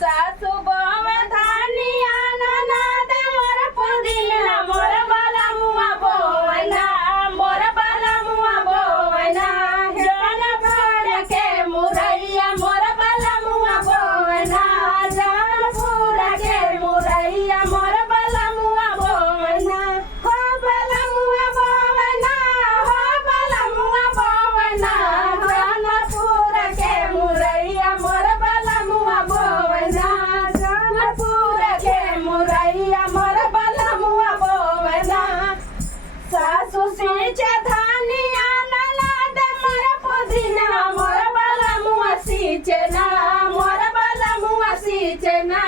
सासू बहू धानिया ननद मोर पुदीना मोर बाला मुआ बोवना मोर बाला मुआ बोवना जन भर के मुरैया मोर बाला मुआ बोवना जन भर के मुरैया मोर बाला मुआ बोवना हो बाला मुआ बोवना हो बाला मुआ बोवना जन भर के मुरैया मोर बाला मुआ बोवना जन भर के मुरैया मोर बाला मुआ बोवना सासू सींचे धानिया ननद मोर पुदीना मोर बाला मुआ सींचे ना मोर बाला मुआ सींचे ना